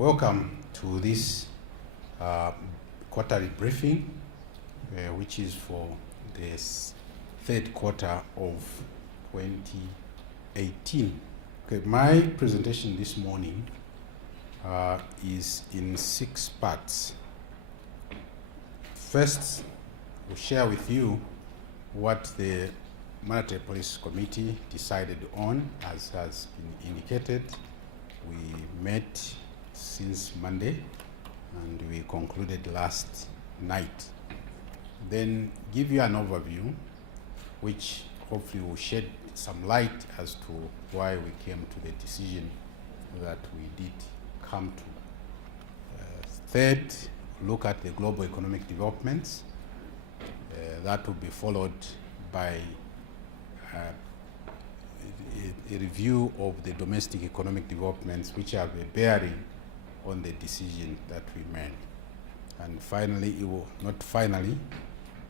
Welcome to this quarterly briefing, which is for the third quarter of 2018. Okay, my presentation this morning is in 6 parts. First, we'll share with you what the Monetary Policy Committee decided on, as has been indicated. We met since Monday and we concluded last night. Then give you an overview which hopefully will shed some light as to why we came to the decision that we did come to. Third, look at the global economic developments. That will be followed by a review of the domestic economic developments which have a bearing on the decision that we made. And finally, not finally,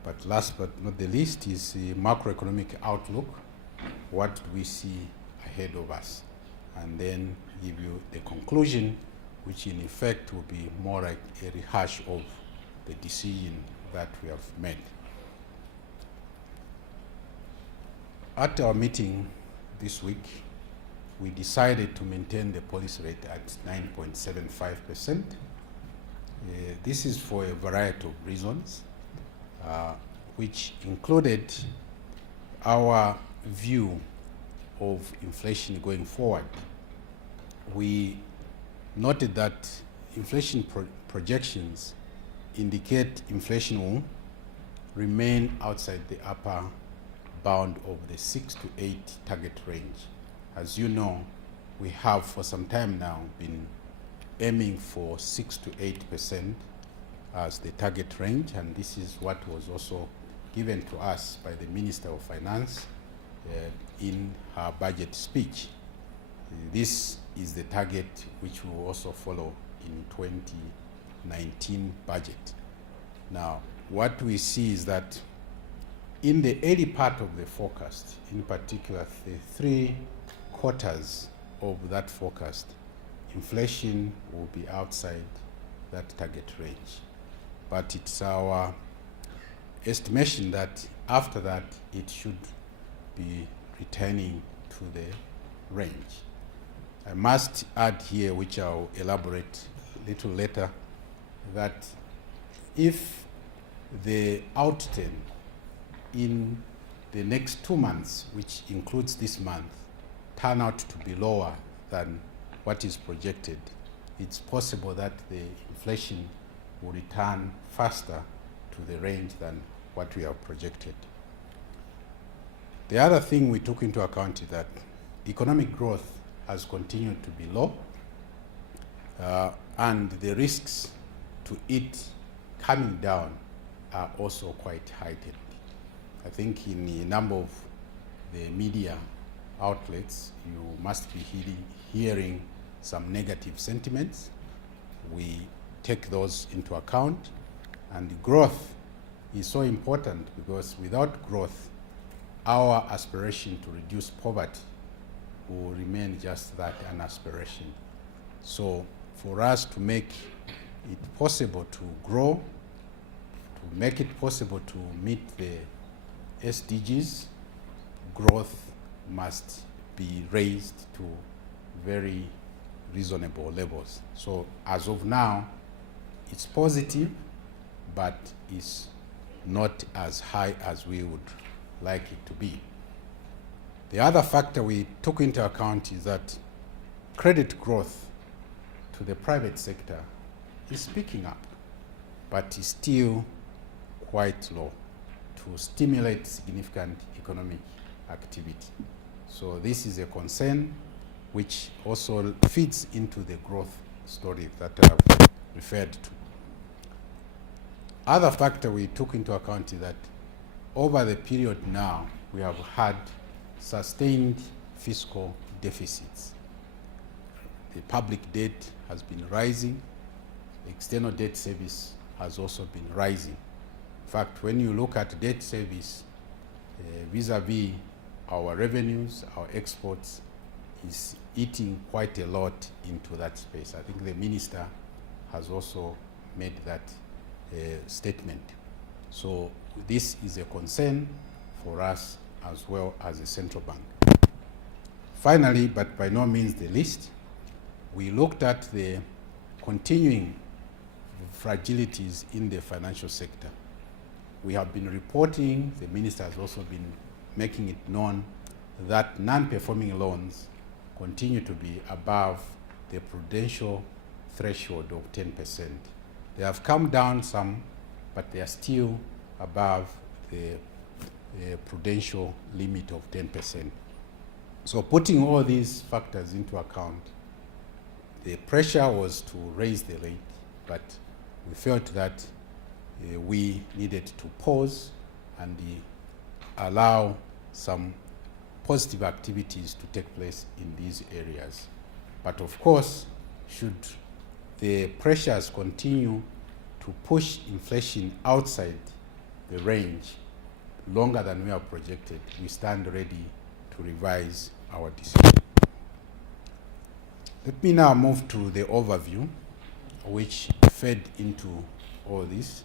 but last but not the least, is the macroeconomic outlook. What do we see ahead of us? And then give you the conclusion, which in effect will be more like a rehash of the decision that we have made. At our meeting this week, we decided to maintain the policy rate at 9.75%. This is for a variety of reasons, which included our view of inflation going forward. We noted that inflation projections indicate inflation will remain outside the upper bound of the 6 to 8 target range. As you know, we have for some time now been aiming for 6 to 8% as the target range, and this is what was also given to us by the Minister of Finance in her budget speech. This is the target which we will also follow in 2019 budget. Now, what we see is that in the early part of the forecast, in particular the 3 quarters of that forecast, inflation will be outside that target range. But it's our estimation that after that it should be returning to the range. I must add here, which I'll elaborate a little later, that if the outturn in the next 2 months, which includes this month, turn out to be lower than what is projected, it's possible that the inflation will return faster to the range than what we have projected. The other thing we took into account is that economic growth has continued to be low, and the risks to it coming down are also quite heightened. I think in a number of the media outlets, you must be hearing some negative sentiments. We take those into account, and growth is so important because without growth, our aspiration to reduce poverty will remain just that, an aspiration. So for us to make it possible to grow, to make it possible to meet the SDGs, growth must be raised to very reasonable levels. So as of now, it's positive, but it's not as high as we would like it to be. The other factor we took into account is that credit growth to the private sector is picking up, but is still quite low to stimulate significant economic activity. So this is a concern which also feeds into the growth story that I've referred to. Other factor we took into account is that over the period now, we have had sustained fiscal deficits. The public debt has been rising. The external debt service has also been rising. In fact, when you look at debt service vis-a-vis our revenues, our exports, is eating quite a lot into that space. I think the minister has also made that statement. So this is a concern for us as well as the central bank. Finally, but by no means the least, we looked at the continuing fragilities in the financial sector. We have been reporting, the minister has also been making it known, that non-performing loans continue to be above the prudential threshold of 10%. They have come down some, but they are still above the prudential limit of 10%. So putting all these factors into account, the pressure was to raise the rate, but we felt that we needed to pause and allow some positive activities to take place in these areas. But of course, should the pressures continue to push inflation outside the range longer than we have projected, we stand ready to revise our decision. Let me now move to the overview which fed into all this.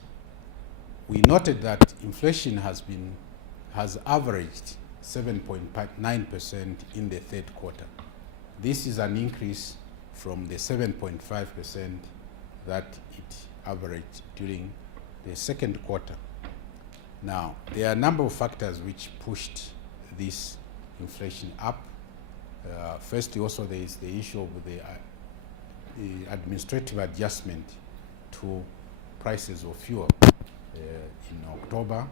We noted that inflation has averaged 7.9% in the third quarter. This is an increase from the 7.5% that it averaged during the second quarter. Now, there are a number of factors which pushed this inflation up. Firstly, also there is the issue of the administrative adjustment to prices of fuel in October,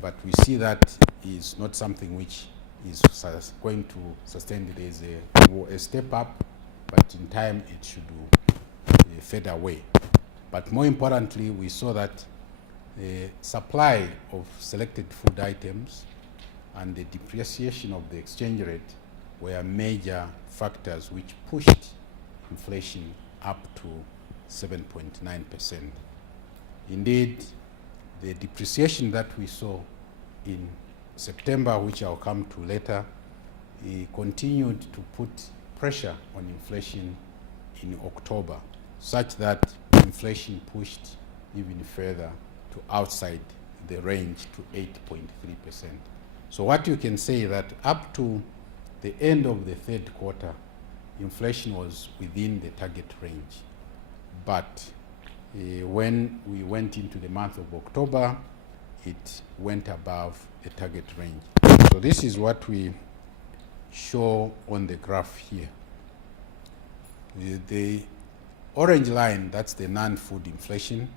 but we see that is not something which is going to sustain. There is a step up, but in time it should fade away. But more importantly, we saw that the supply of selected food items and the depreciation of the exchange rate were major factors which pushed inflation up to 7.9%. Indeed, the depreciation that we saw in September, which I'll come to later, continued to put pressure on inflation in October, such that inflation pushed even further to outside the range to 8.3%. So what you can say that up to the end of the third quarter, inflation was within the target range. But when we went into the month of October, it went above the target range. So this is what we show on the graph here. The orange line, that's the non-food inflation.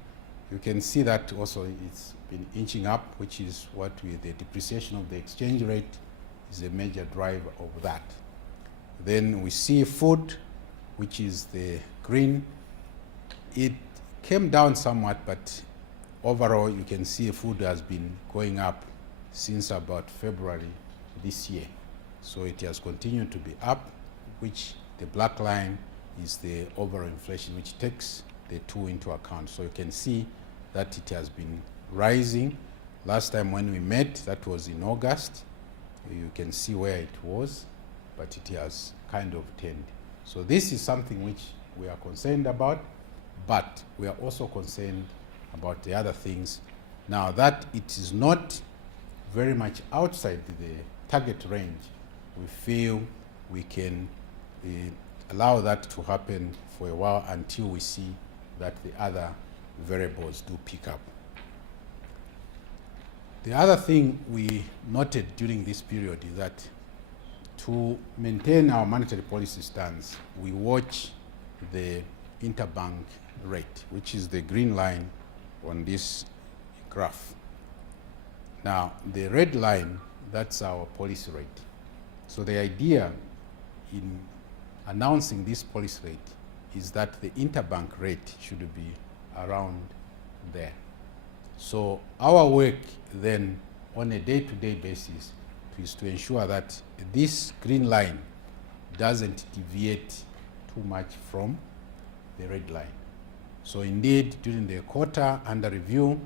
You can see that also it's been inching up, which is what the depreciation of the exchange rate is a major driver of that. Then we see food, which is the green. It came down somewhat, but overall you can see food has been going up since about February this year. So it has continued to be up, which the black line is the overall inflation, which takes the two into account. So you can see that it has been rising. Last time when we met, that was in August. You can see where it was, but it has kind of turned. So this is something which we are concerned about, but we are also concerned about the other things. Now that it is not very much outside the target range, we feel we can allow that to happen for a while until we see that the other variables do pick up. The other thing we noted during this period is that to maintain our monetary policy stance, we watch the interbank rate, which is the green line on this graph. Now, the red line, that's our policy rate. So the idea in announcing this policy rate is that the interbank rate should be around there. So our work then on a day-to-day basis is to ensure that this green line doesn't deviate too much from the red line. So indeed, during the quarter under review,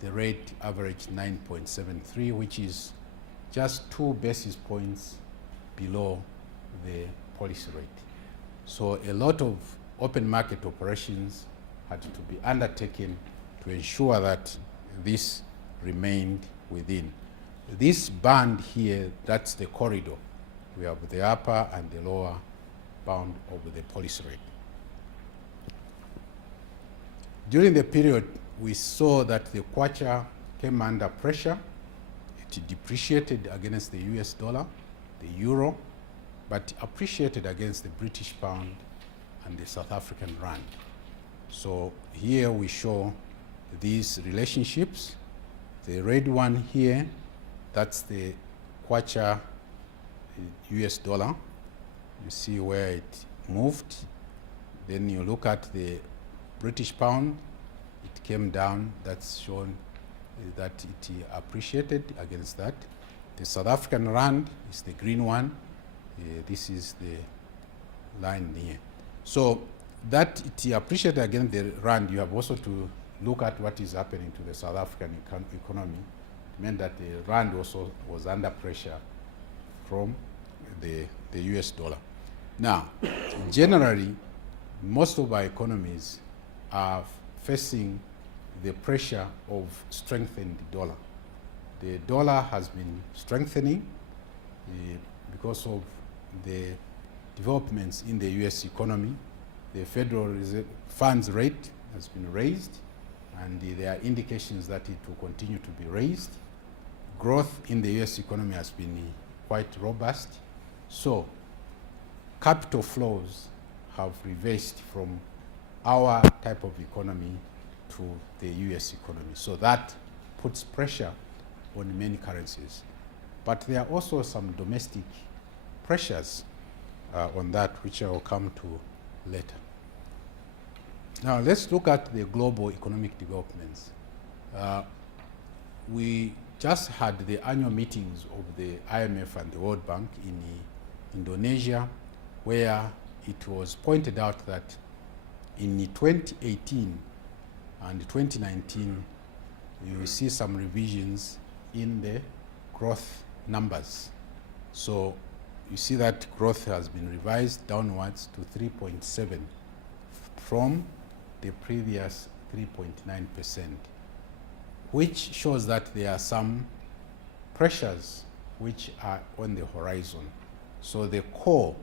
the rate averaged 9.73, which is just 2 basis points below the policy rate. So a lot of open market operations had to be undertaken to ensure that this remained within. This band here, that's the corridor. We have the upper and the lower bound of the policy rate. During the period, we saw that the kwacha came under pressure. It depreciated against the US dollar, the euro, but appreciated against the British pound and the South African rand. So here we show these relationships. The red one here, that's the kwacha US dollar. You see where it moved. Then you look at the British pound, it came down. That's shown that it appreciated against that. The South African rand is the green one. This is the line here. So that it appreciated against the rand, you have also to look at what is happening to the South African economy. It meant that the rand also was under pressure from the US dollar. Now, generally, most of our economies are facing the pressure of strengthening the dollar. The dollar has been strengthening because of the developments in the US economy. The Federal Reserve funds rate has been raised, and there are indications that it will continue to be raised. Growth in the US economy has been quite robust. So capital flows have reversed from our type of economy to the US economy. So that puts pressure on many currencies. But there are also some domestic pressures on that, which I will come to later. Now let's look at the global economic developments. We just had the annual meetings of the IMF and the World Bank in Indonesia, where it was pointed out that in 2018 and 2019, you will see some revisions in the growth numbers. So you see that growth has been revised downwards to 3.7 from the previous 3.9%, which shows that there are some pressures which are on the horizon. So the call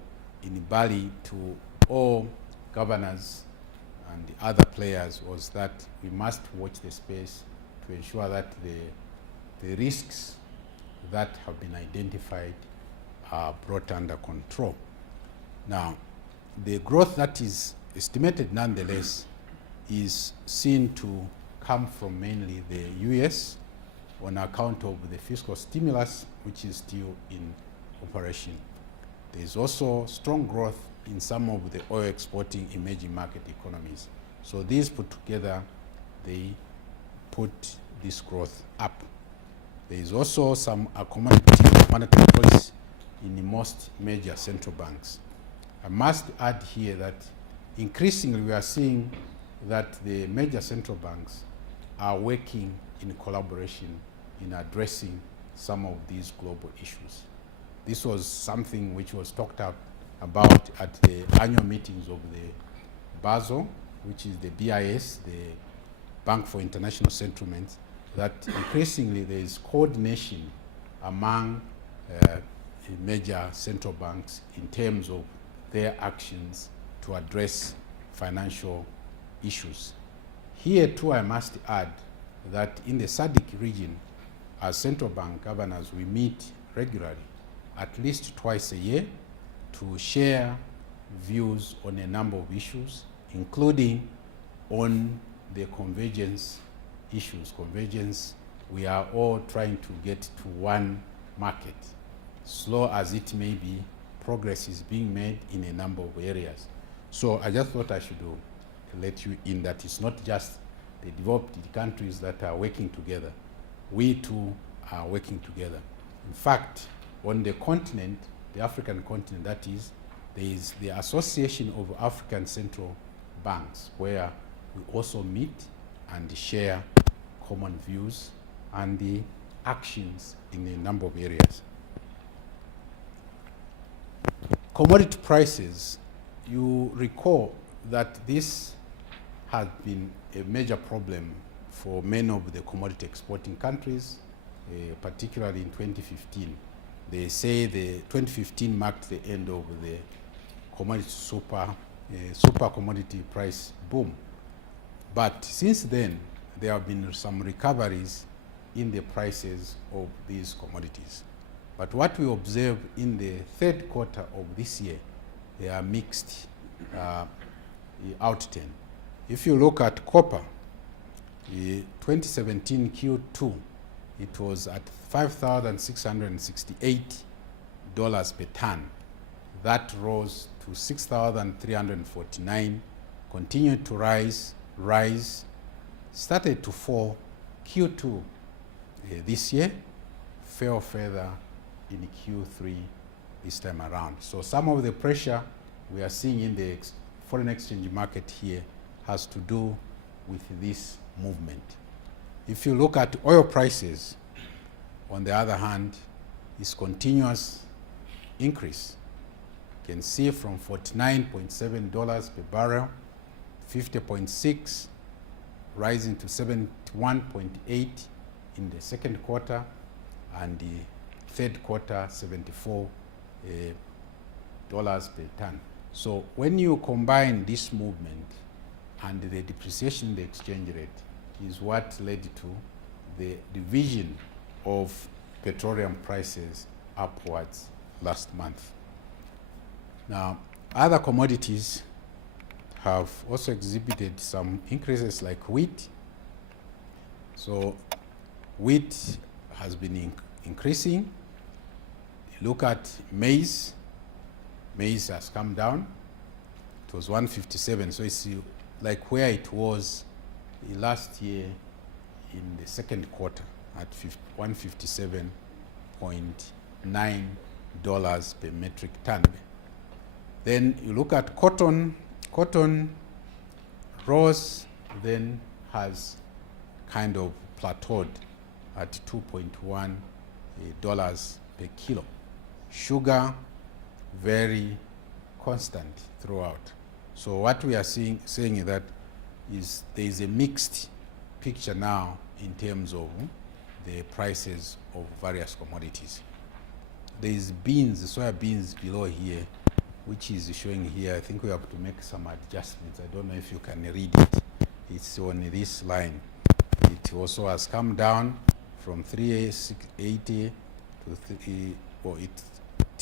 in Bali to all governors and the other players was that we must watch the space to ensure that the risks that have been identified are brought under control. Now, the growth that is estimated nonetheless is seen to come from mainly the US on account of the fiscal stimulus, which is still in operation. There is also strong growth in some of the oil exporting emerging market economies. So these put together, they put this growth up. There is also some accommodative monetary policy in most major central banks. I must add here that increasingly we are seeing that the major central banks are working in collaboration in addressing some of these global issues. This was something which was talked about at the annual meetings of the Basel, which is the BIS, the Bank for International Settlements, that increasingly there is coordination among major central banks in terms of their actions to address financial issues. Here too, I must add that in the SADC region, as central bank governors, we meet regularly, at least twice a year, to share views on a number of issues, including on the convergence issues. Convergence, we are all trying to get to one market. Slow as it may be, progress is being made in a number of areas. So I just thought I should let you in that it's not just the developed countries that are working together. We too are working together. In fact, on the continent, the African continent, that is, there is the Association of African Central Banks, where we also meet and share common views and the actions in a number of areas. commodity prices, you recall that this has been a major problem for many of the commodity exporting countries, particularly in 2015. They say the 2015 marked the end of the commodity super commodity price boom. But since then, there have been some recoveries in the prices of these commodities. But what we observe in the third quarter of this year, they are mixed outturn. If you look at copper, 2017 Q2, it was at $5,668 per ton. That rose to $6,349, continued to rise, started to fall Q2 this year, fell further in Q3 this time around. So some of the pressure we are seeing in the foreign exchange market here has to do with this movement. If you look at oil prices, on the other hand, is continuous increase. You can see from $49.7 per barrel, 50.6, rising to 71.8 in the second quarter, and the third quarter, $74 per ton. So when you combine this movement and the depreciation in the exchange rate is what led to the revision of petroleum prices upwards last month. Now, other commodities have also exhibited some increases like wheat. So wheat has been increasing. Look at maize. Maize has come down. It was 157, so it's like where it was last year in the second quarter at $157.9 per metric ton. Then you look at cotton. Cotton rose, then has kind of plateaued at $2.1 per kilo. Sugar, very constant throughout. So what we are saying is that there is a mixed picture now in terms of the prices of various commodities. There is beans, soya beans below here, which is showing here. I think we have to make some adjustments. I don't know if you can read it. It's on this line. It also has come down from 380 to it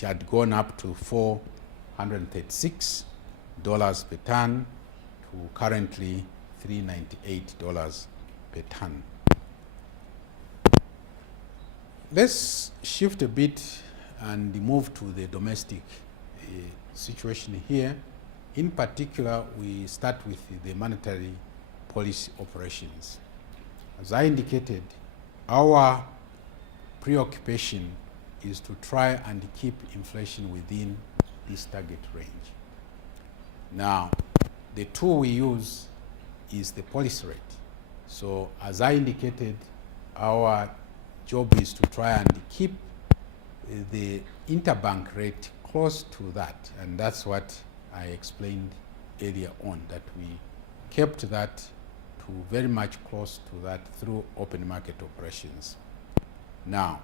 had gone up to $436 per ton to currently $398 per ton. Let's shift a bit and move to the domestic situation here. In particular, we start with the monetary policy operations. As I indicated, our preoccupation is to try and keep inflation within this target range. Now, the tool we use is the policy rate. So as I indicated, our job is to try and keep the interbank rate close to that, and that's what I explained earlier on, that we kept that to very much close to that through open market operations. Now,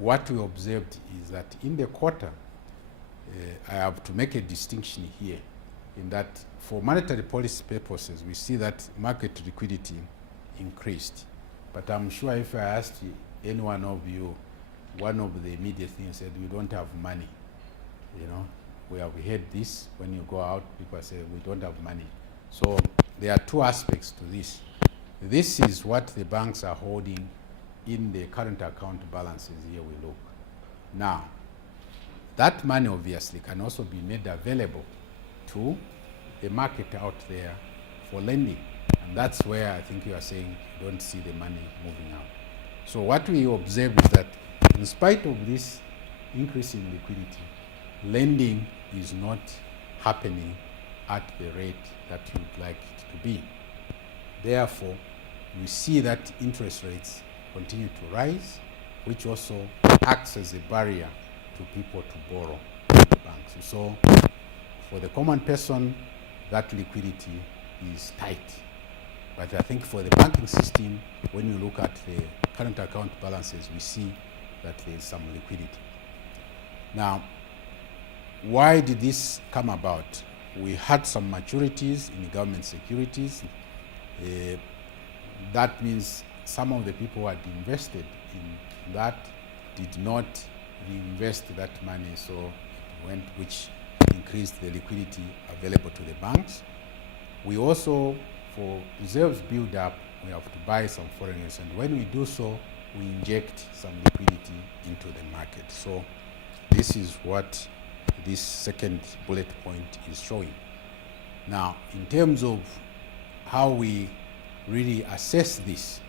what we observed is that in the quarter, I have to make a distinction here in that for monetary policy purposes, we see that market liquidity increased. But I'm sure if I asked any one of you, one of the immediate things said, we don't have money. You know, we have heard this when you go out, people say we don't have money. So there are two aspects to this. This is what the banks are holding in the current account balances. Here we look. Now, that money obviously can also be made available to the market out there for lending. And that's where I think you are saying you don't see the money moving out. So what we observe is that in spite of this increase in liquidity, lending is not happening at the rate that you'd like it to be. Therefore, we see that interest rates continue to rise, which also acts as a barrier to people to borrow from the bank. banks. So for the common person, that liquidity is tight. But I think for the banking system, when you look at the current account balances, we see that there's some liquidity. Now, why did this come about? We had some maturities in government securities. That means some of the people who had invested in that did not reinvest that money, so it went, which increased the liquidity available to the banks. We also, for reserves build up, we have to buy some foreigners, and when we do so, we inject some liquidity into the market. So this is what this second bullet point is showing. Now, in terms of how we really assess this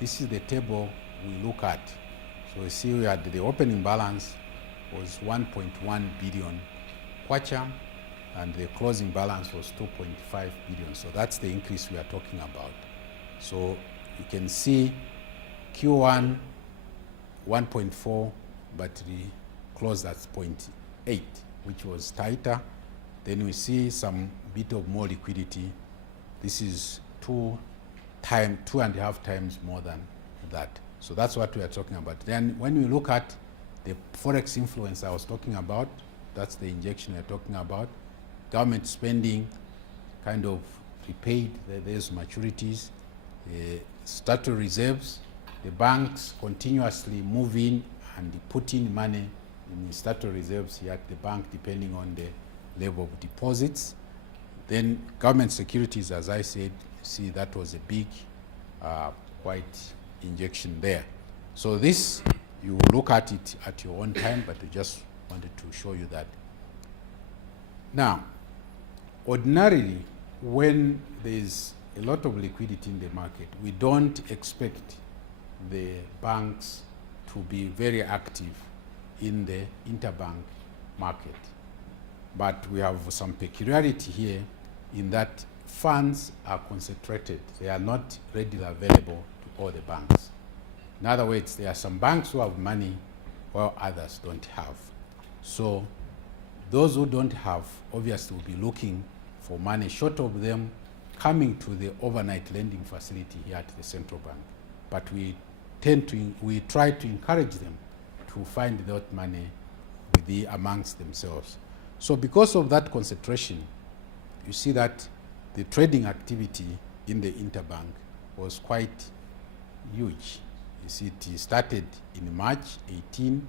is the table we look at. So we see we had the opening balance was 1.1 billion kwacha, and the closing balance was 2.5 billion. So that's the increase we are talking about. So you can see Q1 1.4, but we closed at 0.8, which was tighter. Then we see some bit of more liquidity. This is 2.5 times more than that. So that's what we are talking about. Then when we look at the forex influence I was talking about, that's the injection we're talking about. Government spending kind of prepaid those maturities. Statutory reserves, the banks continuously move in and put in money in statutory reserves here at the bank, depending on the level of deposits. Then government securities, as I said, see that was a big, quite injection there. So this, you look at it at your own time, but I just wanted to show you that. Now, ordinarily, when there's a lot of liquidity in the market, we don't expect the banks to be very active in the interbank market. But we have some peculiarity here in that funds are concentrated. They are not readily available to all the banks. In other words, there are some banks who have money while others don't have. So those who don't have obviously will be looking for money, short of them coming to the overnight lending facility here at the central bank. But we try to encourage them to find that money amongst themselves. So because of that concentration, you see that the trading activity in the interbank was quite huge. You see, it started in March 18.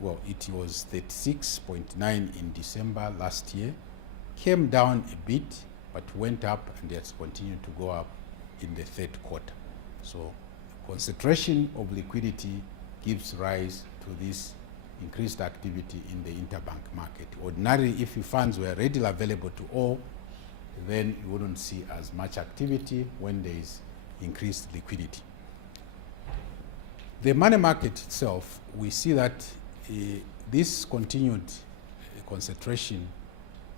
Well, it was 36.9 in December last year, came down a bit, but went up, and has continued to go up in the third quarter. So concentration of liquidity gives rise to this increased activity in the interbank market. Ordinarily, if the funds were readily available to all, then you wouldn't see as much activity when there is increased liquidity. The money market itself, we see that this continued concentration,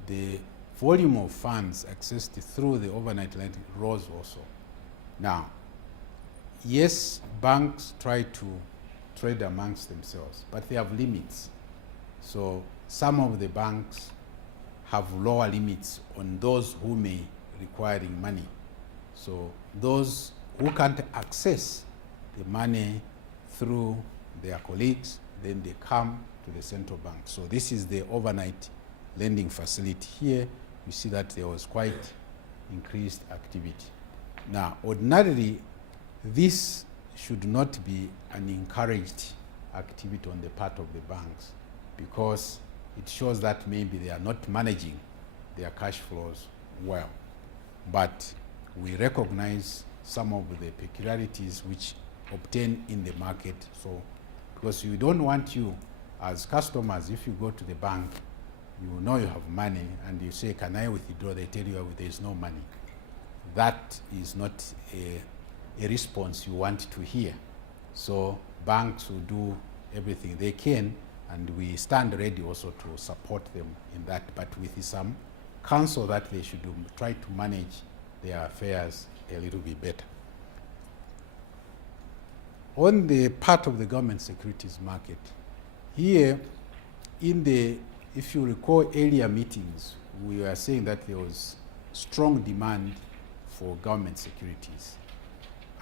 the volume of funds accessed through the overnight lending rose also. Now, yes, banks try to trade amongst themselves, but they have limits. So some of the banks have lower limits on those who may requiring money. So those who can't access the money through their colleagues, then they come to the central bank. So this is the overnight lending facility. Here you see that there was quite increased activity. Now, ordinarily, this should not be an encouraged activity on the part of the banks, because it shows that maybe they are not managing their cash flows well. But we recognize some of the peculiarities which obtain in the market. So, because we don't want you as customers, if you go to the bank, you know you have money, and you say, can I withdraw? They tell you there is no money. That is not a response you want to hear. So banks will do everything they can, and we stand ready also to support them in that, but with some counsel that they should try to manage their affairs a little bit better. On the part of the government securities market, here in the if you recall earlier meetings, we were saying that there was strong demand for government securities.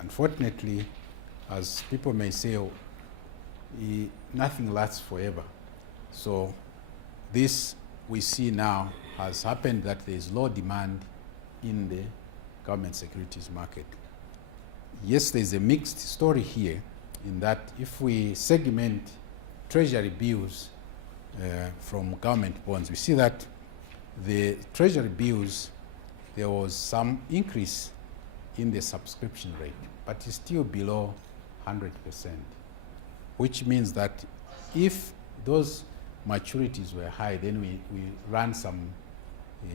Unfortunately, as people may say, nothing lasts forever. So this we see now has happened, that there is low demand in the government securities market. Yes, there's a mixed story here in that if we segment treasury bills from government bonds, we see that the treasury bills, there was some increase in the subscription rate, but it's still below 100%, which means that if those maturities were high, then we run some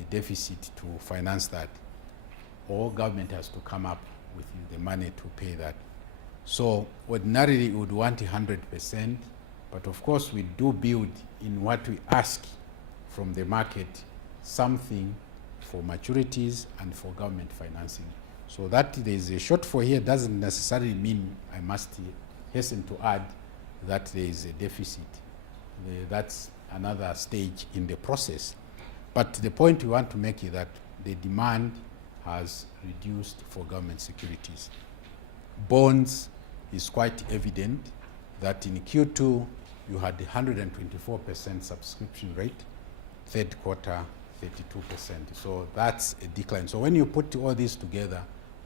deficit to finance that, or government has to come up with the money to pay that. So ordinarily we would want 100%, but of course we do build in what we ask from the market something for maturities and for government financing. So that there is a shortfall here doesn't necessarily mean, I must hasten to add, that there is a deficit. That's another stage in the process. But the point we want to make is that the demand has reduced for government securities. Bonds is quite evident that in Q2 you had 124% subscription rate, third quarter 32%. So that's a decline. So when you put all this together,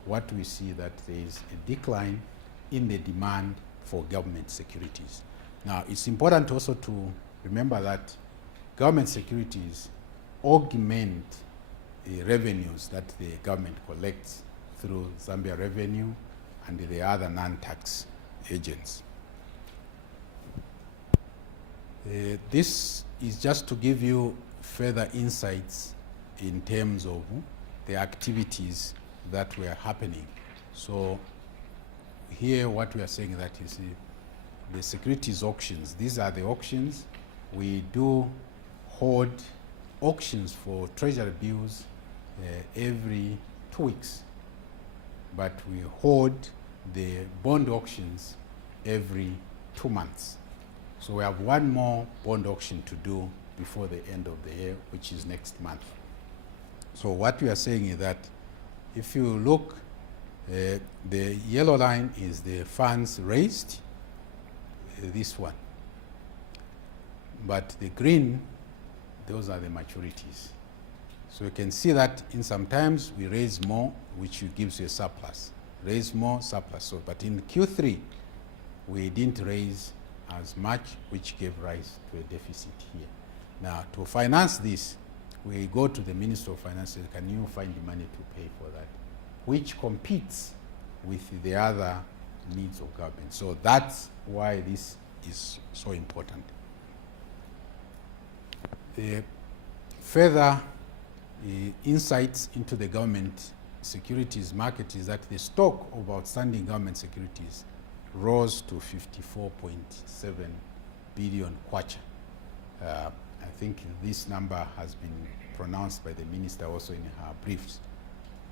what we see that there is a decline in the demand for government securities. Now, it's important also to remember that government securities augment revenues that the government collects through Zambia Revenue and the other non-tax agents. This is just to give you further insights in terms of the activities that were happening. So here what we are saying that is the securities auctions. These are the auctions. We do hold auctions for treasury bills every 2 weeks, but we hold the bond auctions every 2 months. So we have one more bond auction to do before the end of the year, which is next month. So what we are saying is that if you look, the yellow line is the funds raised, this one. But the green, those are the maturities. So you can see that in sometimes we raise more, which gives you a surplus. Raise more, surplus. So, but in Q3, we didn't raise as much, which gave rise to a deficit here. Now, to finance this, we go to the Minister of Finance, can you find the money to pay for that, which competes with the other needs of government. So that's why this is so important. Further insights into the government securities market is that the stock of outstanding government securities rose to 54.7 billion kwacha. I think this number has been pronounced by the minister also in her briefs.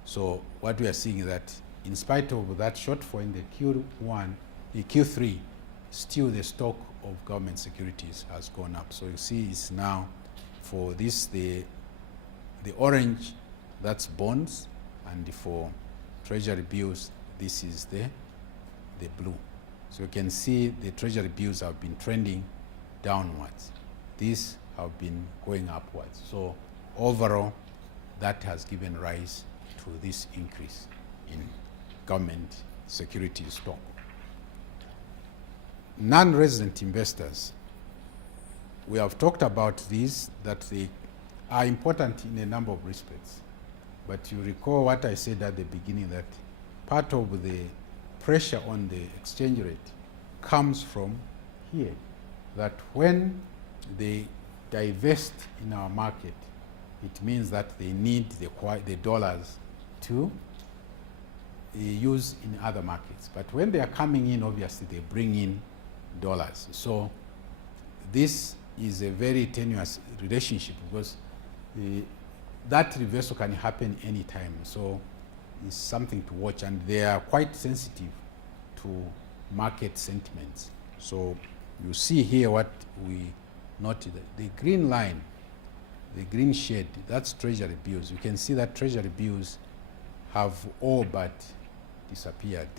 So what we are seeing is that in spite of that shortfall in the Q3, still the stock of government securities has gone up. So you see it's now for this, the orange, that's bonds, and for treasury bills, this is the blue. So you can see the treasury bills have been trending downwards. These have been going upwards. So overall, that has given rise to this increase in government securities stock. Non-resident investors, we have talked about these, that they are important in a number of respects. But you recall what I said at the beginning, that part of the pressure on the exchange rate comes from here, that when they divest in our market, it means that they need the dollars to use in other markets. But when they are coming in, obviously they bring in dollars. So this is a very tenuous relationship, because that reversal can happen anytime. So it's something to watch, and they are quite sensitive to market sentiments. So you see here what we noted. The green line the green shade, that's treasury bills. You can see that treasury bills have all but disappeared.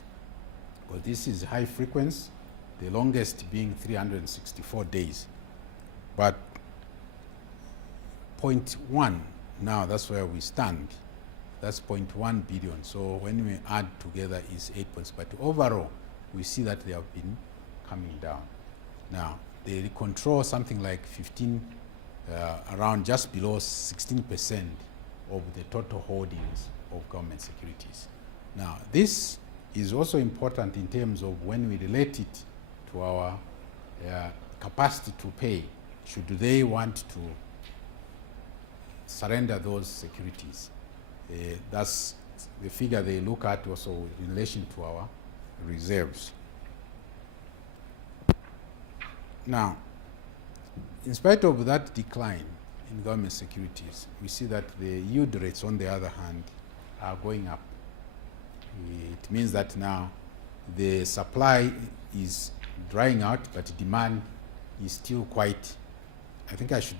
Well, this is high frequency, the longest being 364 days. But 0.1, now that's where we stand. That's 0.1 billion. So when we add together is 8 points. But overall, we see that they have been coming down. Now, they control something like 15, around just below 16% of the total holdings of government securities. Now, this is also important in terms of when we relate it to our capacity to pay, should they want to surrender those securities. That's the figure they look at also in relation to our reserves. Now, in spite of that decline in government securities, we see that the yield rates, on the other hand, are going up. It means that now the supply is drying out, but demand is still quite, I think I should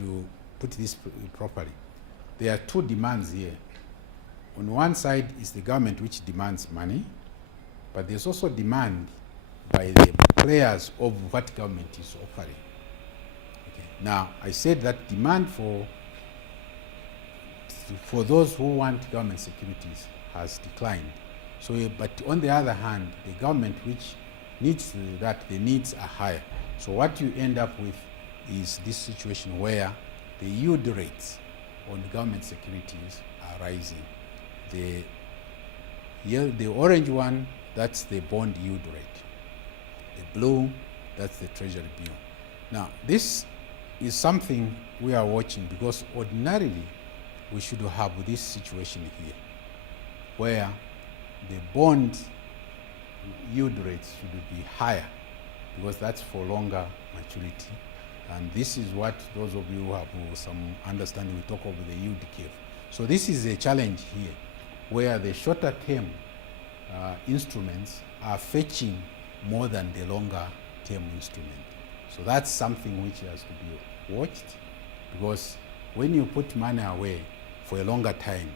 put this properly. There are two demands here. On one side is the government, which demands money, but there's also demand by the players of what government is offering. Okay. Now, I said that demand for those who want government securities has declined. So, but on the other hand, the government which needs that, the needs are higher. So what you end up with is this situation where the yield rates on government securities are rising. The orange one, that's the bond yield rate. The blue, that's the treasury bill. Now, this is something we are watching, because ordinarily we should have this situation here, where the bond yield rates should be higher, because that's for longer maturity. And this is what those of you who have some understanding, we talk about the yield curve. So this is a challenge here, where the shorter term instruments are fetching more than the longer term instrument. So that's something which has to be watched, because when you put money away for a longer time,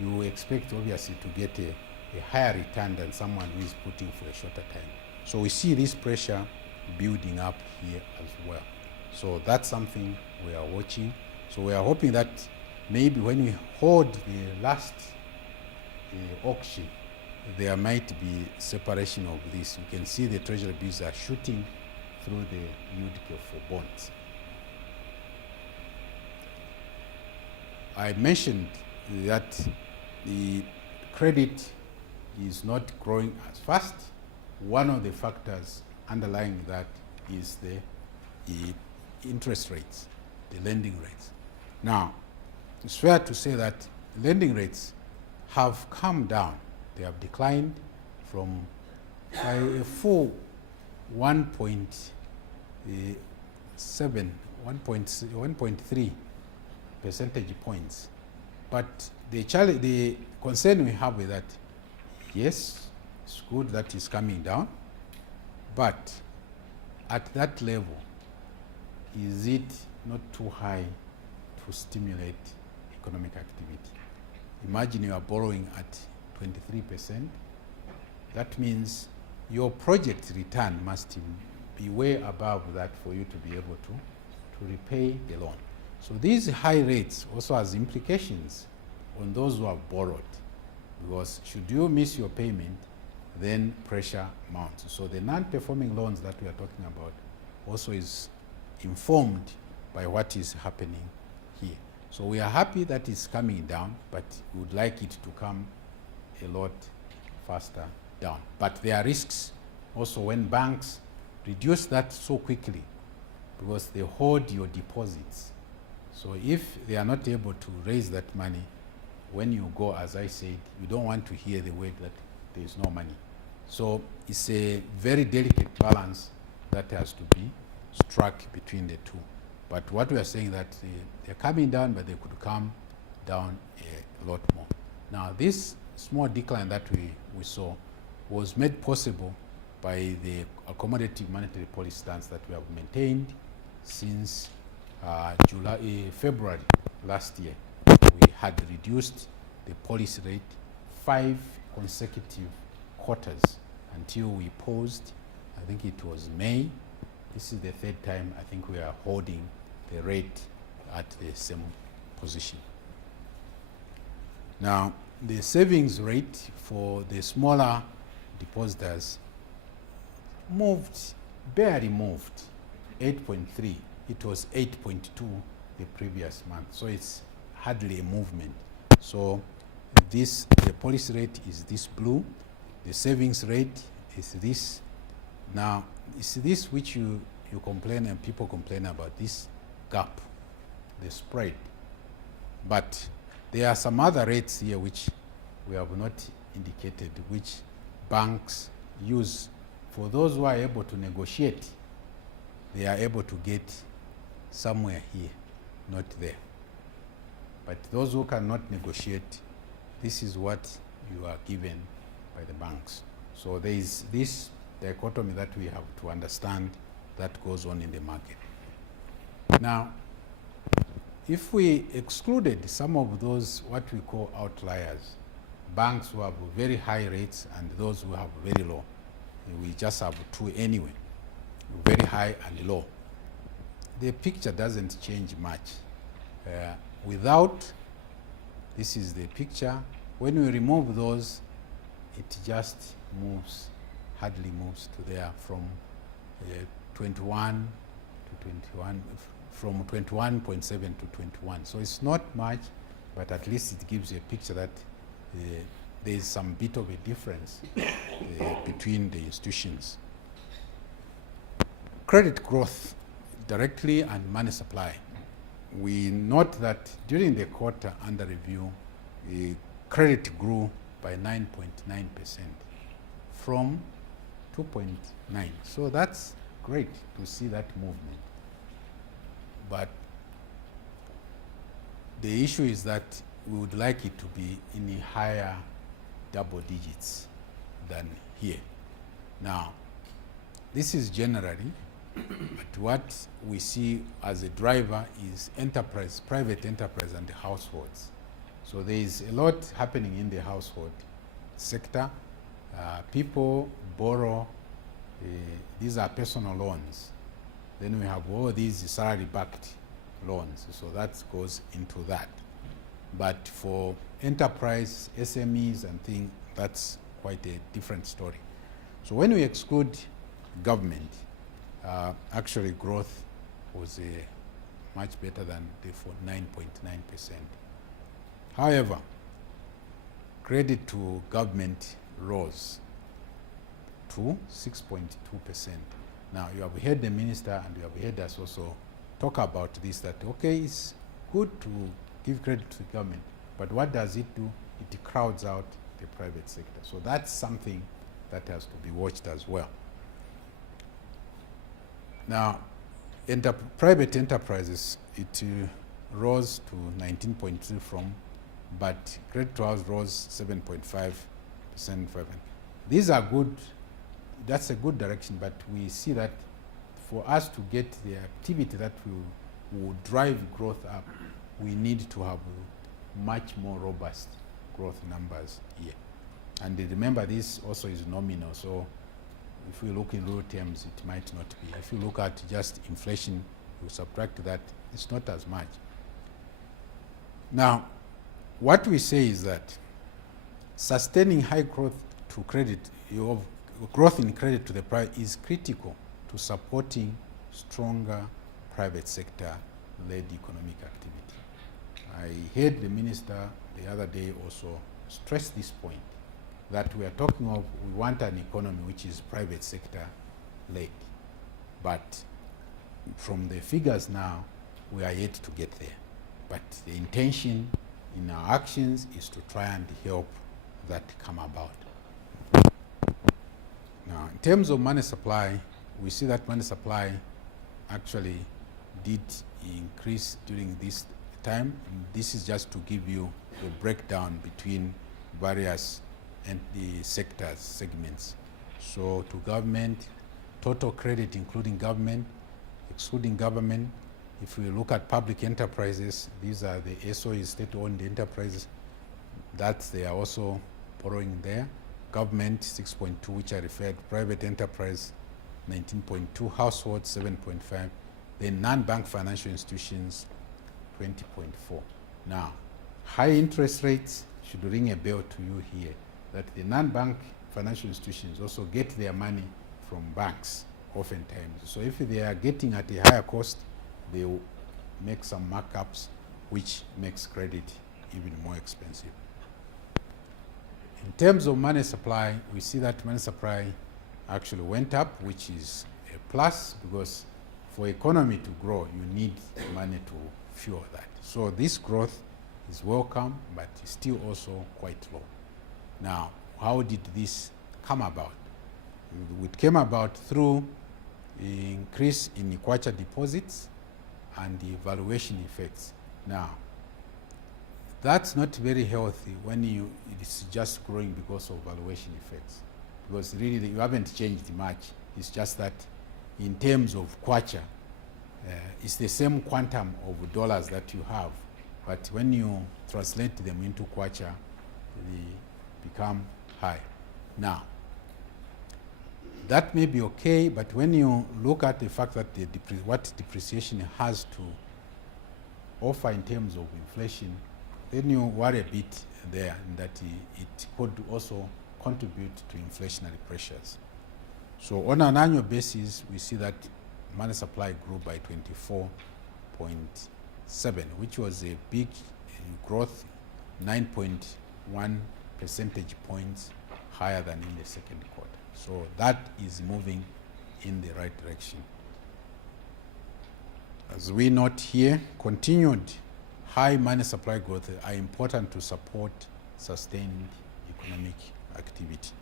you expect obviously to get a higher return than someone who is putting for a shorter time. So we see this pressure building up here as well. So that's something we are watching. So we are hoping that maybe when we hold the last auction, there might be separation of this. You can see the treasury bills are shooting through the yield curve for bonds. I mentioned that the credit is not growing as fast. One of the factors underlying that is the interest rates, the lending rates. Now, it's fair to say that lending rates have come down. They have declined from by a full 1.3 percentage points. But the concern we have with that, yes, it's good that it's coming down, but at that level, is it not too high to stimulate economic activity? Imagine you are borrowing at 23%. That means your project return must be way above that for you to be able to repay the loan. So these high rates also has implications on those who have borrowed, because should you miss your payment, then pressure mounts. So the non-performing loans that we are talking about also is informed by what is happening here. So we are happy that it's coming down, but we would like it to come a lot faster down. But there are risks also when banks reduce that so quickly, because they hold your deposits. So if they are not able to raise that money, when you go, as I said, you don't want to hear the word that there is no money. So it's a very delicate balance that has to be struck between the two. But what we are saying that they're coming down, but they could come down a lot more. Now, this small decline that we saw was made possible by the accommodative monetary policy stance that we have maintained since February last year, we had reduced the policy rate 5 consecutive quarters until we paused. I think it was May. This is the third time I think we are holding the rate at the same position. Now, the savings rate for the smaller depositors barely moved, 8.3. It was 8.2 the previous month, so it's hardly a movement. So the policy rate is this blue, the savings rate is this. Now, it's this which you complain and people complain about, this gap, the spread. But there are some other rates here which we have not indicated, which banks use. For those who are able to negotiate, they are able to get somewhere here, not there. But those who cannot negotiate, this is what you are given by the banks. So there is this dichotomy that we have to understand that goes on in the market. Now, if we excluded some of those what we call outliers, banks who have very high rates and those who have very low, we just have two anyway, very high and low, the picture doesn't change much. This is the picture. When we remove those, it just moves, hardly moves to there from 21 to 21, from 21.7 to 21. So it's not much, but at least it gives you a picture that there is some bit of a difference between the institutions. Credit growth directly and money supply. We note that during the quarter under review, credit grew by 9.9% from 2.9. So that's great to see that movement. But the issue is that we would like it to be in higher double digits than here. Now, this is generally, but what we see as a driver is enterprise, private enterprise and households. So there is a lot happening in the household sector. People borrow, these are personal loans. Then we have all these salary-backed loans, so that goes into that. But for enterprise, SMEs and things, that's quite a different story. So when we exclude government, actually growth was much better than the 9.9%. However, credit to government rose to 6.2%. Now, you have heard the minister and you have heard us also talk about this, that okay, it's good to give credit to the government, but what does it do? It crowds out the private sector. So that's something that has to be watched as well. Now, private enterprises, it rose to 19.3 from, but credit to house rose 7.5%. These are good, that's a good direction, but we see that for us to get the activity that will drive growth up, we need to have much more robust growth numbers here. And remember, this also is nominal, so if we look in real terms, it might not be. If you look at just inflation, you subtract that, it's not as much. Now, what we say is that sustaining high growth to credit, growth in credit to the private is critical to supporting stronger private sector-led economic activity. I heard the minister the other day also stress this point, that we are talking of, we want an economy which is private sector-led. But from the figures now, we are yet to get there. But the intention in our actions is to try and help that come about. Now, in terms of money supply, we see that money supply actually did increase during this time. And this is just to give you the breakdown between various and the sectors, segments. So to government, total credit including government, excluding government, If we look at public enterprises, these are the SOEs, state-owned enterprises. They are also borrowing there. Government 6.2, which I referred. Private enterprise 19.2. Households 7.5. Then non-bank financial institutions 20.4. Now, high interest rates should ring a bell to you here, that the non-bank financial institutions also get their money from banks oftentimes. So if they are getting at a higher cost, they will make some markups, which makes credit even more expensive. In terms of money supply, we see that money supply actually went up, which is a plus, because for economy to grow, you need money to fuel that. So this growth is welcome, but it's still also quite low. Now, how did this come about? It came about through the increase in kwacha deposits and the valuation effects. Now, that's not very healthy when it's just growing because of valuation effects, because really you haven't changed much. It's just that in terms of kwacha, it's the same quantum of dollars that you have, but when you translate them into kwacha, they become high. Now, that may be okay, but when you look at the fact that what depreciation has to offer in terms of inflation, then you worry a bit there that it could also contribute to inflationary pressures. So on an annual basis, we see that money supply grew by 24.7, which was a big growth, 9.1 percentage points higher than in the second quarter. So that is moving in the right direction. As we note here, continued high money supply growth are important to support sustained economic activity.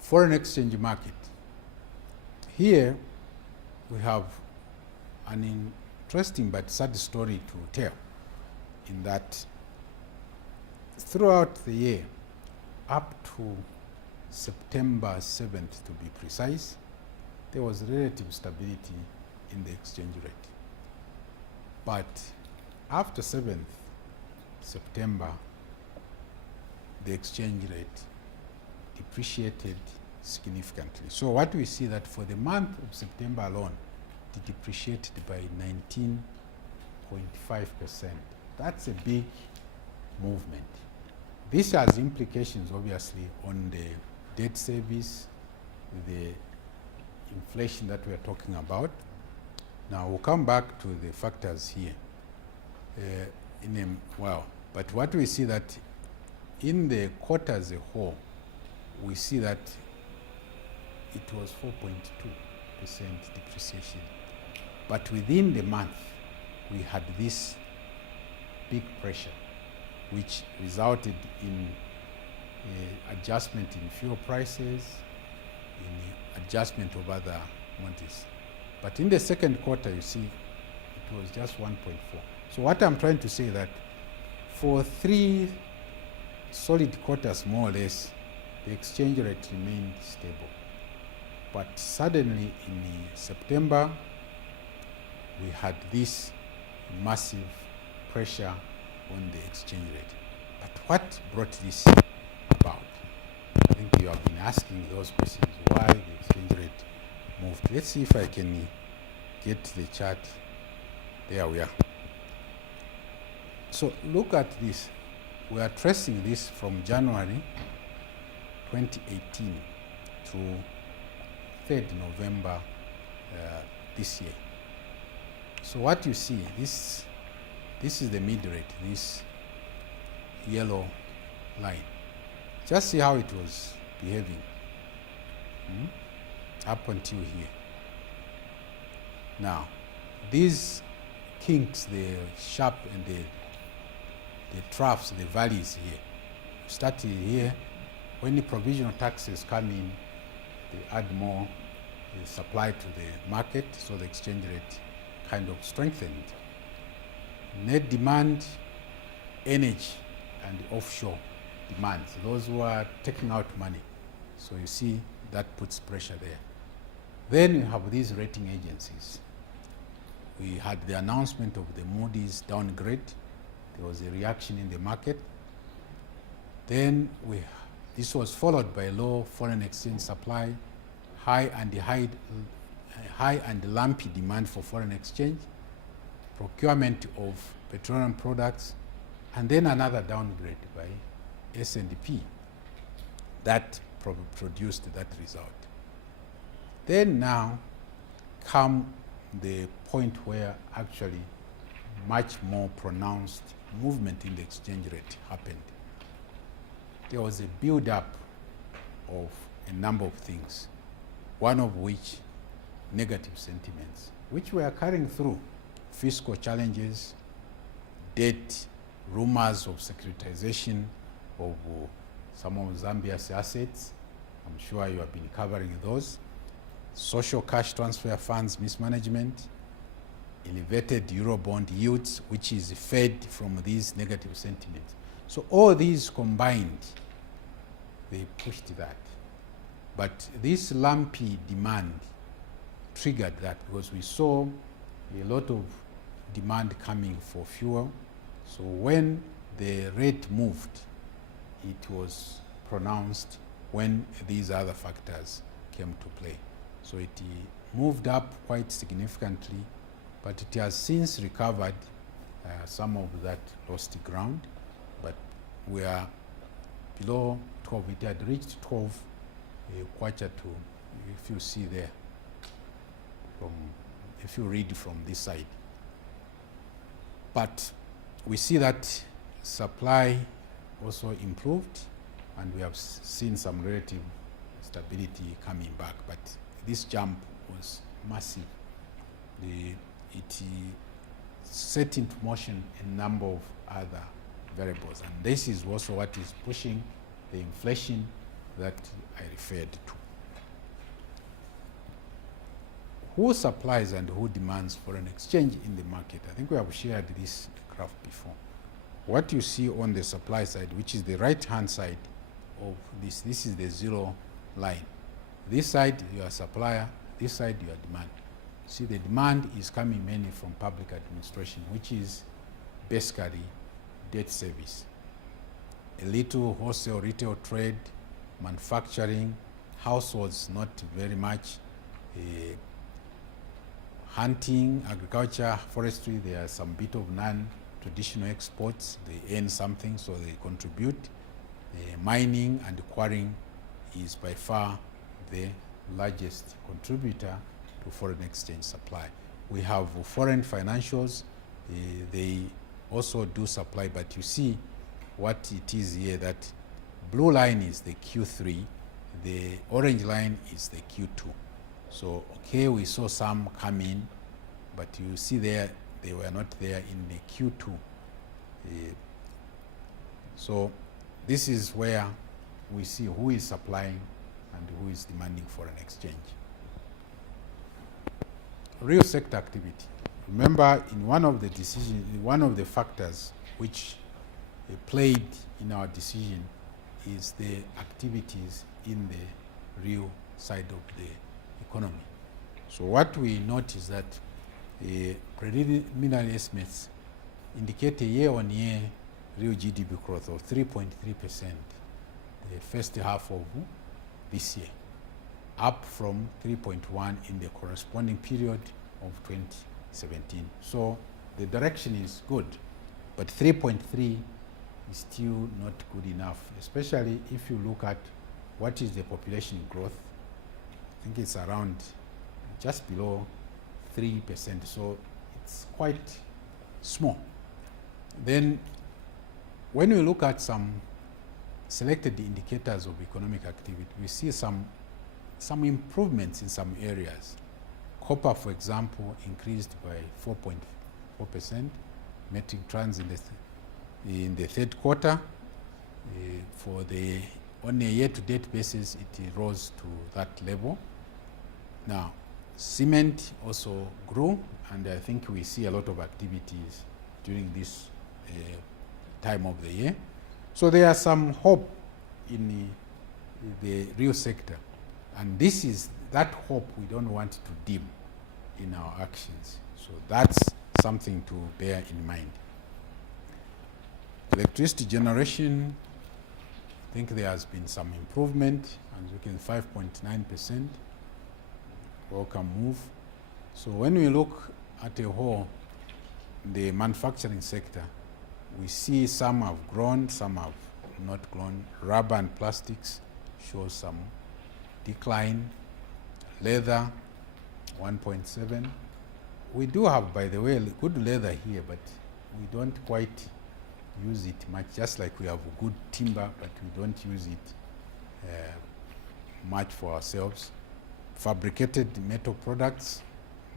Foreign exchange market. Here we have an interesting but sad story to tell, in that throughout the year, up to September 7th to be precise, there was relative stability in the exchange rate. But after 7th September, the exchange rate depreciated significantly. So what we see that for the month of September alone, it depreciated by 19.5%. That's a big movement. This has implications, obviously, on the debt service, the inflation that we are talking about. Now, we'll come back to the factors here but what we see that in the quarter as a whole, we see that it was 4.2% depreciation. But within the month, we had this big pressure, which resulted in adjustment in fuel prices, in adjustment of other commodities. But in the second quarter, you see, it was just 1.4. So what I'm trying to say that for 3 solid quarters, more or less, the exchange rate remained stable. But suddenly in September, we had this massive pressure on the exchange rate. But what brought this about? I think you have been asking those questions, why the exchange rate moved. Let's see if I can get the chart. There we are. So look at this. We are tracing this from January 2018 to 3rd November this year. So what you see, this is the mid rate, this yellow line. Just see how it was behaving up until here. Now, these kinks, the sharp and the troughs, the valleys here, started here. When the provisional taxes come in, they add more supply to the market, so the exchange rate kind of strengthened. Net demand, energy, and offshore demands, those who are taking out money. So you see that puts pressure there. Then you have these rating agencies. we had the announcement of the Moody's downgrade. There was a reaction in the market. Then this was followed by low foreign exchange supply, high and lumpy demand for foreign exchange, procurement of petroleum products, and then another downgrade by S&P that produced that result. Then now come the point where actually much more pronounced movement in the exchange rate happened. There was a build-up of a number of things, one of which negative sentiments, which we are carrying through. Fiscal challenges, debt, rumors of securitization of some of Zambia's assets. I'm sure you have been covering those. Social cash transfer funds mismanagement, elevated Eurobond yields, which is fed from these negative sentiments. So all these combined, they pushed that. But this lumpy demand triggered that because we saw a lot of demand coming for fuel. So when the rate moved, it was pronounced when these other factors came to play. So it moved up quite significantly, but it has since recovered some of that lost ground. But we are below 12. It had reached 12 kwacha to, if you see there, if you read from this side. But we see that supply also improved, and we have seen some relative stability coming back. But this jump was massive. It set into motion a number of other variables, and this is also what is pushing the inflation that I referred to. Who supplies and who demands foreign exchange in the market? I think we have shared this graph before. What you see on the supply side, which is the right-hand side of this is the zero line. This side, your supplier, this side, your demand. See, the demand is coming mainly from public administration, which is basically debt service. A little wholesale retail trade, manufacturing, households not very much, hunting, agriculture, forestry, there are some bit of non-traditional exports. They earn something, so they contribute. Mining and quarrying is by far the largest contributor to foreign exchange supply. We have foreign financials. They also do supply, but you see what it is here, that blue line is the Q3, the orange line is the Q2. So, okay, we saw some come in, but you see there, they were not there in the Q2. So this is where we see who is supplying and who is demanding foreign exchange. Real sector activity. Remember, in one of the decisions, one of the factors which played in our decision is the activities in the real side of the economy. So what we note is that preliminary estimates indicate a year-on-year real GDP growth of 3.3% the first half of this year, up from 3.1 in the corresponding period of 2017. So the direction is good, but 3.3 is still not good enough, especially if you look at what is the population growth. I think it's around just below 3%, so it's quite small. Then when we look at some selected indicators of economic activity, we see some improvements in some areas. Copper, for example, increased by 4.4%, metric tons in the third quarter. On a year-to-date basis, it rose to that level. Now, cement also grew, and I think we see a lot of activities during this time of the year. So there are some hope in the real sector, and this is that hope we don't want to dim in our actions. So that's something to bear in mind. Electricity generation, I think there has been some improvement, and you can 5.9%, welcome move. So when we look at a whole, the manufacturing sector, we see some have grown, some have not grown. Rubber and plastics show some decline. Leather, 1.7. We do have, by the way, good leather here, but we don't quite use it much, just like we have good timber, but we don't use it much for ourselves. Fabricated metal products,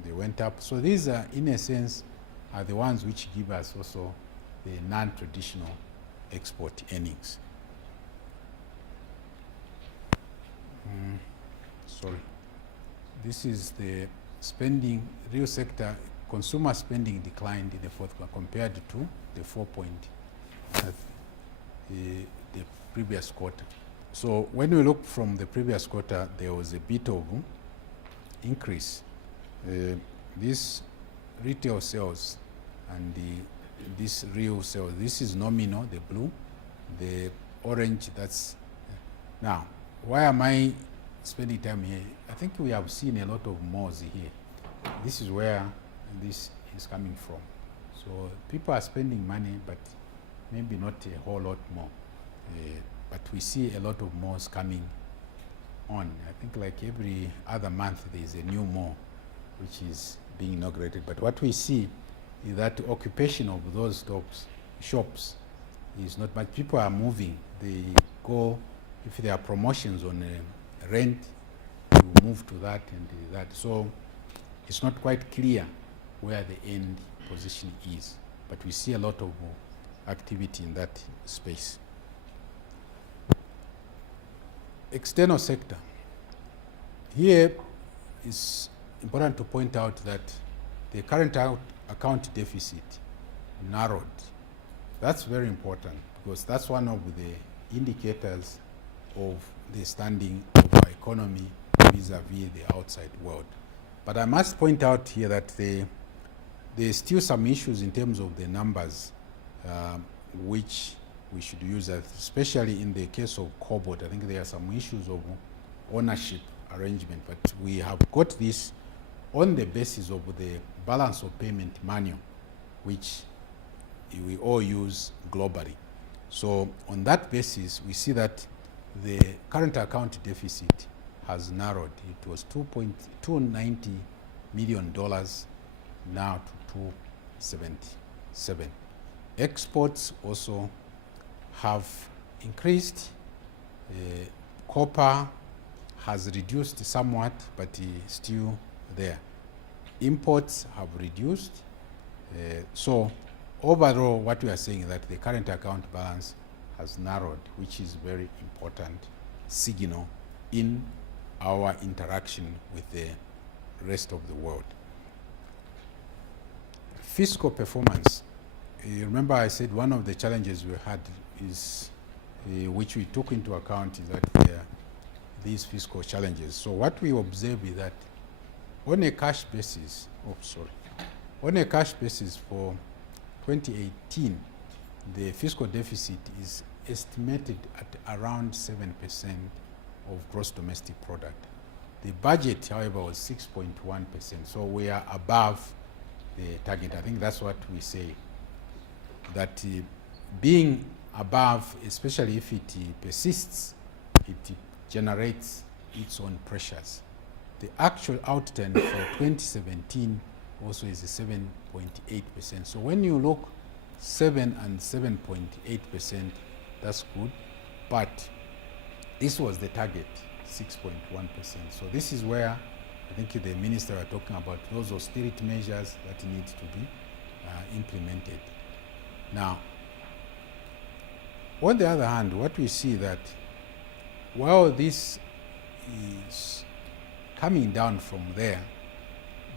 they went up. So these are, in a sense, are the ones which give us also the non-traditional export earnings. Sorry. This is the spending, real sector, consumer spending declined in the fourth quarter compared to the 4 point, the previous quarter. So when we look from the previous quarter, there was a bit of increase. This retail sales and this real sales, this is nominal, the blue, the orange, that's, now, why am I spending time here? I think we have seen a lot of malls here. This is where this is coming from. So people are spending money, but maybe not a whole lot more. But we see a lot of malls coming on. I think like every other month there is a new mall which is being inaugurated. But what we see is that the occupation of those shops is not much. People are moving. They go, if there are promotions on rent, you move to that and that. So it's not quite clear where the end position is. But we see a lot of activity in that space. External sector. Here it's important to point out that the current account deficit narrowed. That's very important because that's one of the indicators of the standing of our economy vis-a-vis the outside world. But I must point out here that there's still some issues in terms of the numbers which we should use, especially in the case of cobalt. I think there are some issues of ownership arrangement, but we have got this on the basis of the balance of payment manual, which we all use globally. So on that basis, we see that the current account deficit has narrowed. It was $290 million now to 277. Exports also have increased. Copper has reduced somewhat, but still there. Imports have reduced. So overall, what we are saying is that the current account balance has narrowed, which is very important signal in our interaction with the rest of the world. Fiscal performance. You remember I said one of the challenges we had is, which we took into account, is that there are these fiscal challenges. So what we observe is that on a cash basis, on a cash basis for 2018, the fiscal deficit is estimated at around 7% of gross domestic product. The budget, however, was 6.1%, so we are above the target. I think that's what we say, that being above, especially if it persists, it generates its own pressures. The actual outturn for 2017 also is 7.8%. So when you look 7 and 7.8%, that's good, but this was the target, 6.1%. So this is where I think the minister are talking about those austerity measures that need to be implemented. Now, on the other hand, what we see that while this is coming down from there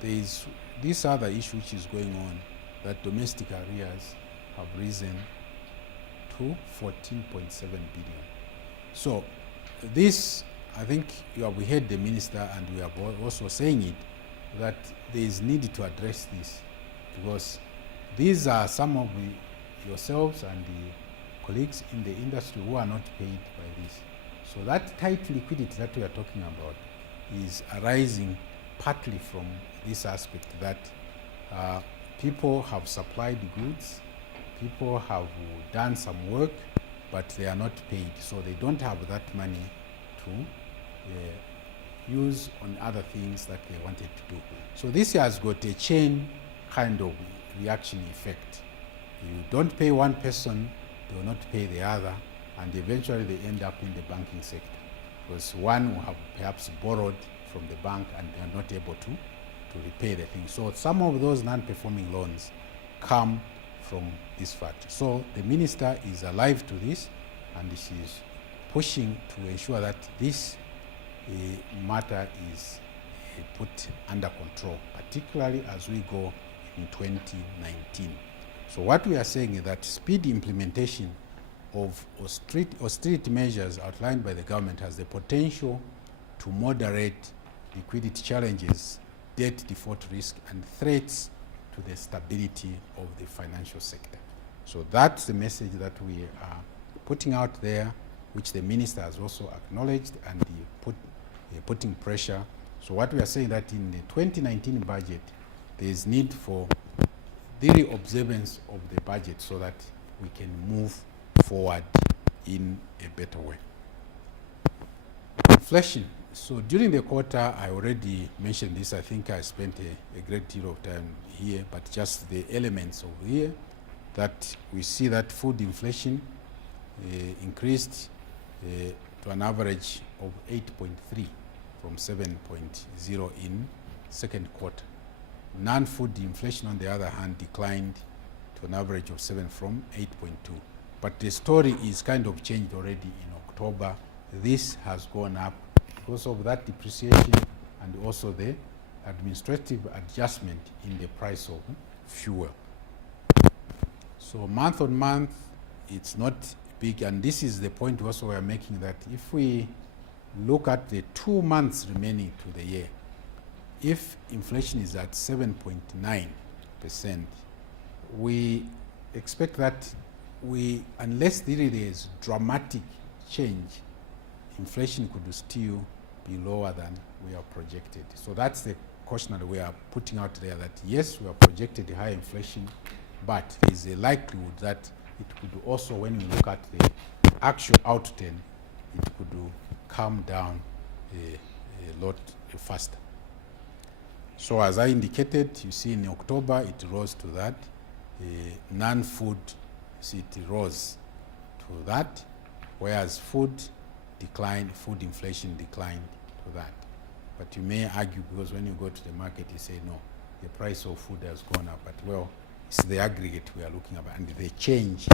is this other issue which is going on, that domestic arrears have risen to 14.7 billion. So this, I think we heard the minister and we are also saying it, that there is need to address this, because these are some of yourselves and the colleagues in the industry who are not paid by this. So that tight liquidity that we are talking about is arising partly from this aspect that people have supplied goods, people have done some work, but they are not paid. So they don't have that money to use on other things that they wanted to do. So this has got a chain kind of reaction effect. You don't pay one person, they will not pay the other, and eventually they end up in the banking sector, because one will have perhaps borrowed from the bank and they are not able to repay the thing. So some of those non-performing loans come from this fact. So the minister is alive to this, and she is pushing to ensure that this matter is put under control, particularly as we go in 2019. So what we are saying is that speedy implementation of austerity measures outlined by the government has the potential to moderate liquidity challenges, debt default risk, and threats to the stability of the financial sector. So that's the message that we are putting out there, which the minister has also acknowledged and putting pressure. So what we are saying that in the 2019 budget, there is need for the reobservance of the budget so that we can move forward in a better way. Inflation. So during the quarter, I already mentioned this. I think I spent a great deal of time here, but just the elements of here, that we see that food inflation increased to an average of 8.3 from 7.0 in second quarter. Non-food inflation, on the other hand, declined to an average of 7 from 8.2. But the story is kind of changed already in October. This has gone up because of that depreciation and also the administrative adjustment in the price of fuel. So month on month, it's not big, and this is the point also we are making, that if we look at the 2 months remaining to the year, if inflation is at 7.9%, we expect that unless there is dramatic change, inflation could still be lower than we are projected. So that's the caution that we are putting out there, that yes, we are projected high inflation, but there is a likelihood that it could also, when we look at the actual outturn, it could come down a lot faster. So as I indicated, you see in October it rose to that. Non-food, see it rose to that, whereas food inflation declined to that. But you may argue, because when you go to the market, you say, no, the price of food has gone up. But well, it's the aggregate we are looking at and the change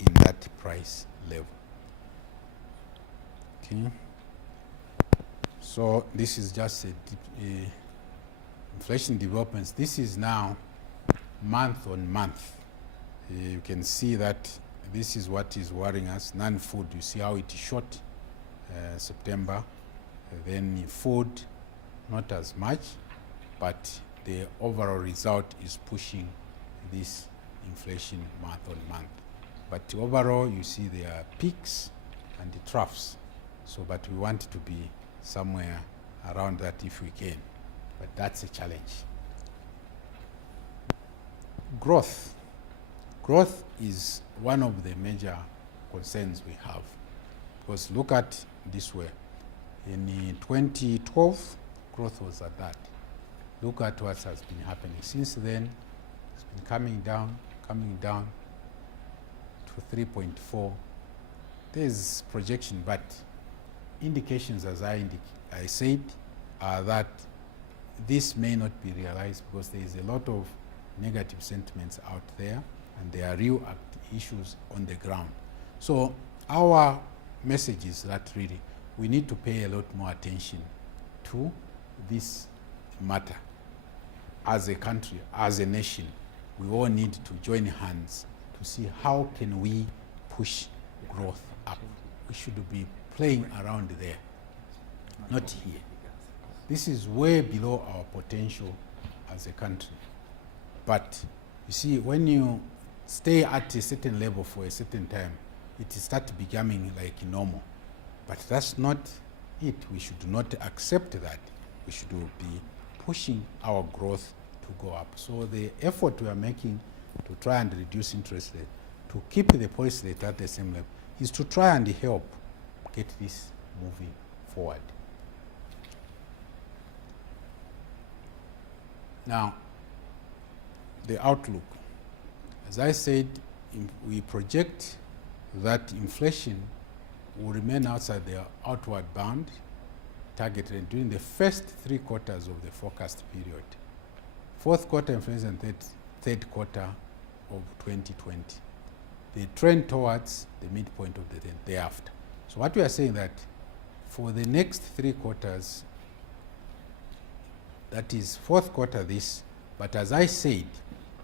in that price level. Okay. So this is just inflation developments. This is now month on month. You can see that this is what is worrying us. Non-food, you see how it shot September. Then food, not as much, but the overall result is pushing this inflation month on month. But overall, you see there are peaks and the troughs. So, but we want to be somewhere around that if we can. But that's a challenge. Growth. Growth is one of the major concerns we have. Because look at this way. In 2012, growth was at that. Look at what has been happening. Since then, it's been coming down to 3.4. There's projection, but indications, as I said, are that this may not be realized because there is a lot of negative sentiments out there and there are real issues on the ground. So our message is that really we need to pay a lot more attention to this matter. As a country, as a nation, we all need to join hands to see how can we push growth up. We should be playing around there, not here. This is way below our potential as a country. But you see, when you stay at a certain level for a certain time, it starts becoming like normal. But that's not it. We should not accept that. We should be pushing our growth to go up. So the effort we are making to try and reduce interest rate, to keep the policy rate at the same level, is to try and help get this moving forward. Now, the outlook. As I said, we project that inflation will remain outside the outward bound target rate during the first 3 quarters of the forecast period. Fourth quarter inflation and third quarter of 2020. The trend towards the midpoint of the thereafter. So what we are saying that for the next 3 quarters, that is fourth quarter this, but as I said,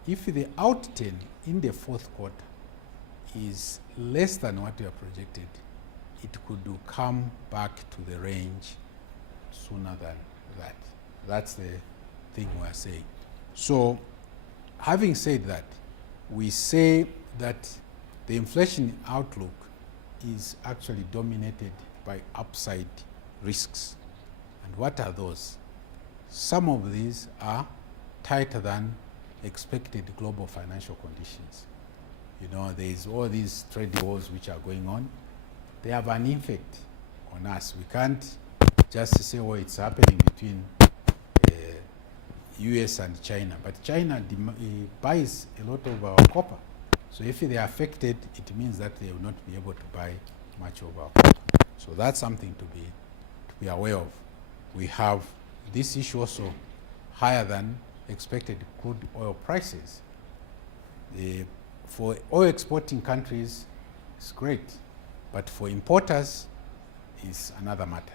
if the outturn in the fourth quarter is less than what we are projected, it could come back to the range sooner than that. That's the thing we are saying. So, having said that, we say that the inflation outlook is actually dominated by upside risks. And what are those? Some of these are tighter than expected global financial conditions. You know, there's all these trade wars which are going on. They have an effect on us. We can't just say, oh, it's happening between US and China. But China buys a lot of our copper. So if they are affected, it means that they will not be able to buy much of our copper. So that's something to be aware of. We have this issue also higher than expected crude oil prices. For oil exporting countries, it's great. But for importers, it's another matter.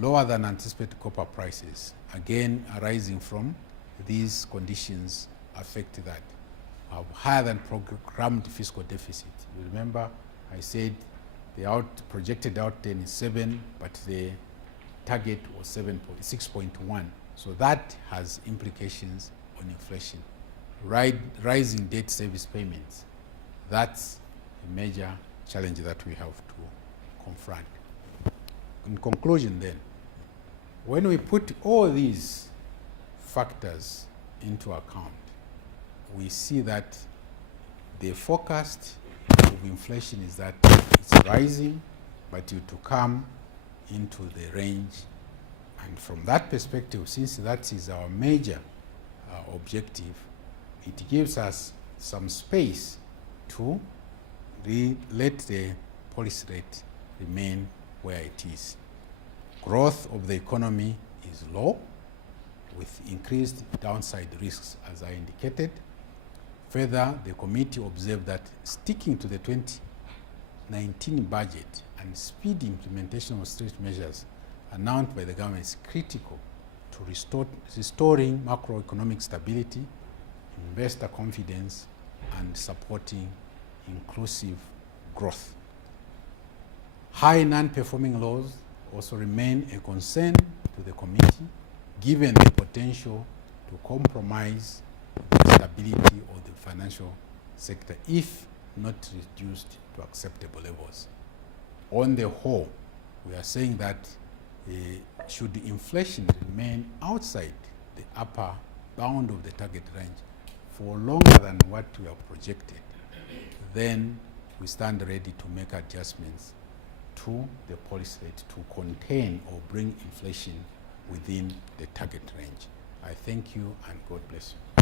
Lower than anticipated copper prices, again arising from these conditions affect that. Higher than programmed fiscal deficit. You remember I said the projected outturn is 7, but the target was 6.1. So that has implications on inflation. Rising debt service payments, that's a major challenge that we have to confront. In conclusion then, when we put all these factors into account, we see that the forecast of inflation is that it's rising, but it will come into the range. And from that perspective, since that is our major objective, it gives us some space to let the policy rate remain where it is. Growth of the economy is low, with increased downside risks, as I indicated. Further, the committee observed that sticking to the 2019 budget and speedy implementation of strict measures announced by the government is critical to restoring macroeconomic stability, investor confidence, and supporting inclusive growth. High non-performing loans also remain a concern to the committee, given the potential to compromise the stability of the financial sector if not reduced to acceptable levels. On the whole, we are saying that should inflation remain outside the upper bound of the target range for longer than what we have projected, then we stand ready to make adjustments to the policy rate to contain or bring inflation within the target range. I thank you and God bless you.